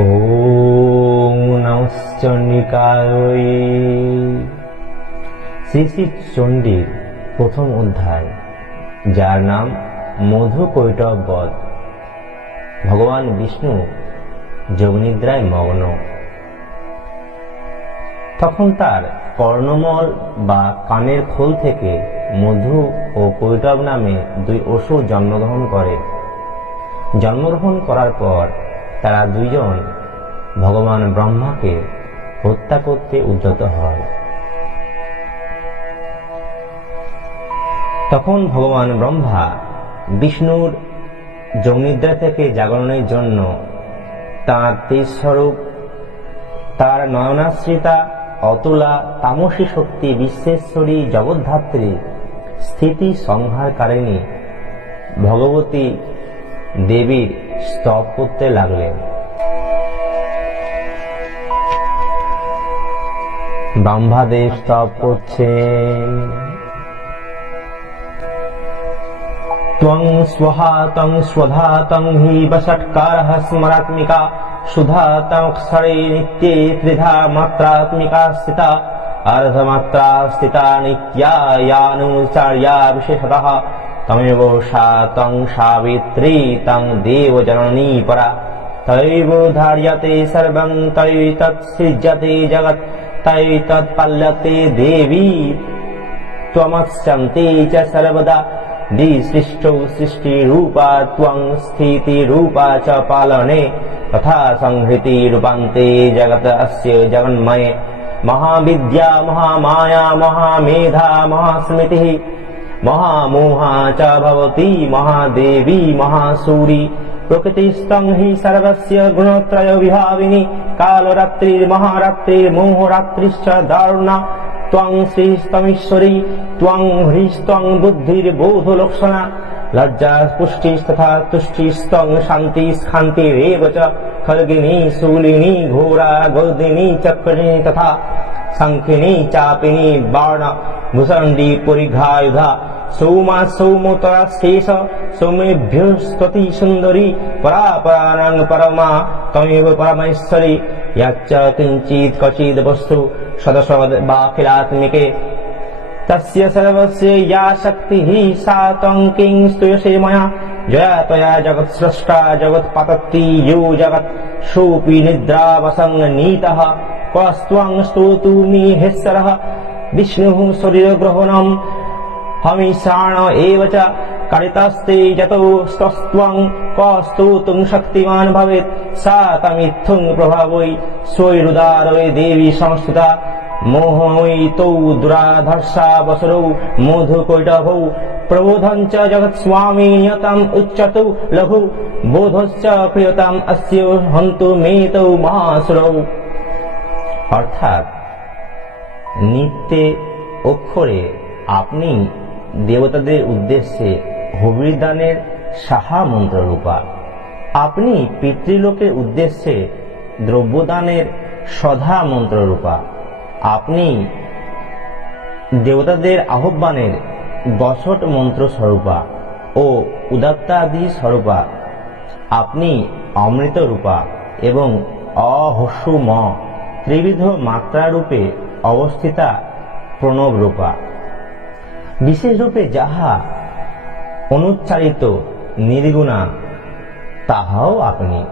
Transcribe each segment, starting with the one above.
ওম নমশ্চণ্ডিকায় শ্রী শ্রী চণ্ডীর প্রথম অধ্যায় যার নাম মধু কৈটব বধ। ভগবান বিষ্ণু যোগনিদ্রায় মগ্ন। তখন তার কর্ণমল বা কানের খোল থেকে মধু ও কৈটব নামে দুই অসুর জন্মগ্রহণ করে। জন্মগ্রহণ করার পর তারা দুইজন ভগবান ব্রহ্মাকে হত্যা করতে উদ্যত হয়। তখন ভগবান ব্রহ্মা বিষ্ণুর যৌনিদ্রা থেকে জাগরণের জন্য তাঁর তেজস্বরূপ তার নয়নাশ্রিতা, অতুলা, তামসী শক্তি, বিশ্বেশ্বরী, জগদ্ধাত্রী, স্থিতি সংহারকারিণী ভগবতী দেবীর স্তব করতে লাগলেন ব্রহ্মাদেব স্তব করছেন त्वं स्वहा तं स्वधा तं हि वषट्कारः स्मरात्मिका सुधा तमक्षरे नित्ये त्रिधा मात्रात्मिका स्थिता अर्धमात्रा स्थिता नित्या यानुचार्या विशेषतः तमेव सा तं सावित्री तं देवजननी परा तैव धार्यते सर्वं तैतत्सृज्यते जगत् तैतत्पाल्यते देवी त्वमस्यन्ते च सर्वदा द्विसृष्टौ सृष्टिरूपा त्वं स्थितिरूपा च पालने तथा संहृतिरूपान्ते जगत् अस्य जगन्मये महाविद्या महामाया महामेधा महास्मृतिः মহামোহা চ ভবতী মহাদেবী মহাসূরী। প্রকৃতিস্তং হি সর্বস্য গুণত্রয় বিভাবিনী। কালরাত্রির মহারাত্রির মোহরাত্রিশ্চ দারুণা। ত্বং শ্রীস্তমীশ্বরী, ত্বং হ্রীস্তং বুদ্ধির বৌধলক্ষণা লজ্জা পুষ্টিস্তথা তুষ্টিস্তং শান্তি স্খান্তিরেব চ। খলগিনী শূলিনী ঘোরা গোদিনী চক্রিণী তথা শঙ্খিনী, চাপিনী বাণ बाण भूषण्डी परिघायुधा सौमा सौमोतरा शेष सौमेभ्यस्त्वति सुन्दरी परा पराणां परमा तमेव परमेश्वरी यच्च किञ्चित् क्वचिद् वस्तु सदसदवाखिलात्मिके तस्य सर्वस्य या शक्तिः सा तं किं स्तूयसे मया जया त्वया जगत्स्रष्टा जगत्पातत्ति यो जगत् सोऽपि निद्रावसङ्गनीतः क्वस्त्वं বিষ্ণু শরীর গ্রহণম হমিষাণ এব চ কারিতাস্তে যত স্তং কস্তুতুং শক্তিমান ভবেত সা তামিথ্যুং প্রভাবৈ সৈরুদারৈ দেবী সংস্কৃতা তৌ দুরাধর্ষা বসরৌ মধু কৈটভৌ প্রবোধং চ জগৎস্বামী নিয়তাম উচ্চত লঘু বোধশ্চ প্রিয়তাম অস্য হন্তু মেতৌ মহাসুরৌ অর্থাৎ নিত্যে অক্ষরে আপনি দেবতাদের উদ্দেশ্যে হবিদানের সাহা মন্ত্ররূপা আপনি পিতৃলোকের উদ্দেশ্যে দ্রব্যদানের সধা মন্ত্ররূপা আপনি দেবতাদের আহ্বানের বসট মন্ত্র স্বরূপা ও উদাত্তাদি স্বরূপা আপনি অমৃত রূপা এবং অহস্যুম ত্রিবিধ মাত্রারূপে অবস্থিতা প্রণব রূপা। বিশেষ রূপে যাহা অনুচ্চারিত নির্গুণা, তাহাও আপনি।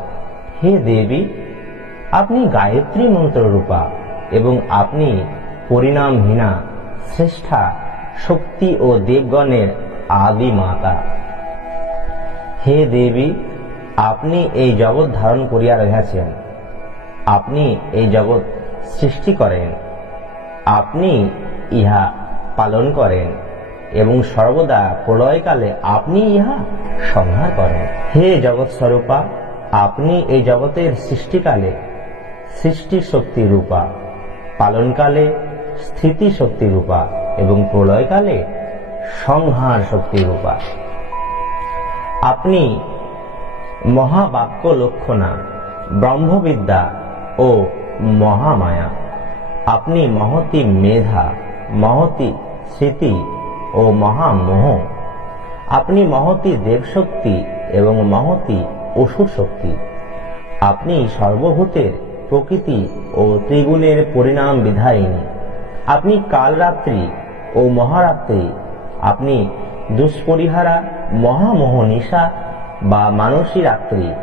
হে দেবী, আপনি গায়ত্রী মন্ত্র রূপা এবং আপনি পরিণামহীনা শ্রেষ্ঠা শক্তি ও দেবগণের আদি মাতা। হে দেবী, আপনি এই জগৎ ধারণ করিয়া রহিয়াছেন। আপনি এই জগৎ সৃষ্টি করেন। আপনি ইহা পালন করেন এবং সর্বদা প্রলয়কালে আপনি ইহা সংহার করেন। হে জগৎ স্বরূপা আপনি এই জগতের সৃষ্টিকালে সৃষ্টি শক্তি রূপা, পালনকালে স্থিতি শক্তি রূপা এবং প্রলয়কালে সংহার শক্তি রূপা। আপনি মহাবাক্য লক্ষণা ব্রহ্মবিদ্যা ও মহামায়া। আপনি মহতি মেধা, মহতি স্মৃতি ও মহামোহ। আপনি মহতি দেবশক্তি এবং মহতি অসুর শক্তি। আপনি সর্বভূতের প্রকৃতি ও ত্রিগুণের পরিণাম বিধায়িনী। আপনি কালরাত্রি ও মহারাত্রি। আপনি দুষ্পরিহারা, মহামোহ নিশা বা মানসী রাত্রি।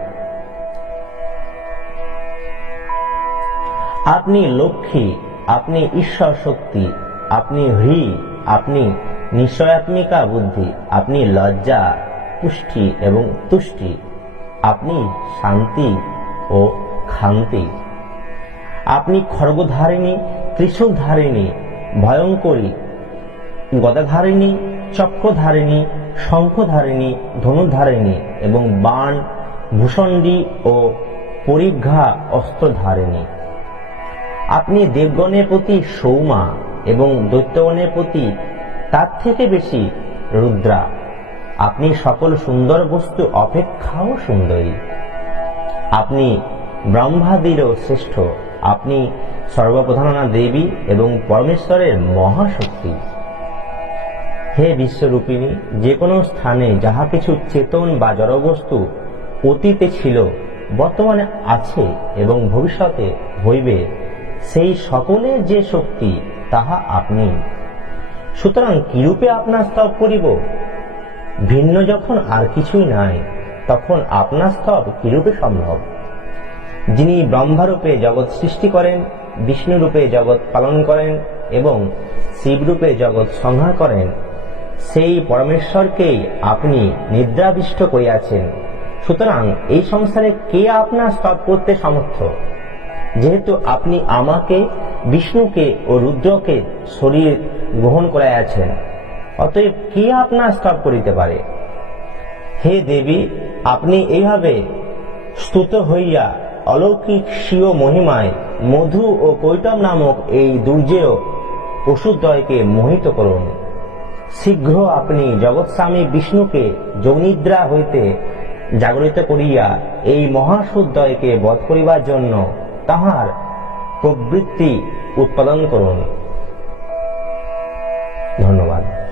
আপনি লক্ষ্মী আপনি ঈশ্বর শক্তি, আপনি হ্রি আপনি নিশ্চয়াত্মিকা বুদ্ধি, আপনি লজ্জা, পুষ্টি এবং তুষ্টি, আপনি শান্তি ও খান্তি। আপনি খড়গধারিণী ত্রিশূলধারিণী, ভয়ঙ্করী, গদাধারিণী, চক্রধারিণী, শঙ্খধারিণী ধনুধারিণী এবং বাণ, ভূষণ্ডী ও পরিঘা অস্ত্রধারিণী আপনি দেবগণের প্রতি সৌমা এবং দৈত্যগণের প্রতি তার থেকে বেশি রুদ্রা। আপনি সকল সুন্দর বস্তু অপেক্ষাও সুন্দরী। আপনি ব্রহ্মাদিরও শ্রেষ্ঠ। আপনি সর্বপ্রধানা দেবী এবং পরমেশ্বরের মহাশক্তি। হে বিশ্বরূপিণী যে কোনো স্থানে যাহা কিছু চেতন বা জড়বস্তু অতীতে ছিল, বর্তমানে আছে এবং ভবিষ্যতে হইবে সেই সকলের যে শক্তি, তাহা আপনি। সুতরাং কিরূপে আপনার স্তব করিব? ভিন্ন যখন আর কিছুই নাই, তখন আপনার স্তব কিরূপে সম্ভব? যিনি ব্রহ্মারূপে জগৎ সৃষ্টি করেন, বিষ্ণুরূপে জগৎ পালন করেন এবং শিবরূপে জগৎ সংহার করেন, সেই পরমেশ্বরকেই আপনি নিদ্রাবিষ্ট করিয়াছেন। সুতরাং এই সংসারে কে আপনার স্তব করতে সমর্থ? যেহেতু আপনি আমাকে, বিষ্ণুকে ও রুদ্রকে শরীর গ্রহণ করাইয়াছেন, অতএব কে আপনার স্তব করিতে পারে? হে দেবী, আপনি এইভাবে স্তুত হইয়া অলৌকিক স্বীয় মহিমায় মধু ও কৈটব নামক এই দুর্জেয় পশুদ্বয়কে মোহিত করুন। শীঘ্র আপনি জগৎস্বামী বিষ্ণুকে যৌনিদ্রা হইতে জাগরিত করিয়া এই মহাসুদ্দয়কে বধ করিবার জন্য তাহার প্রবৃত্তি উৎপাদন করুন। ধন্যবাদ।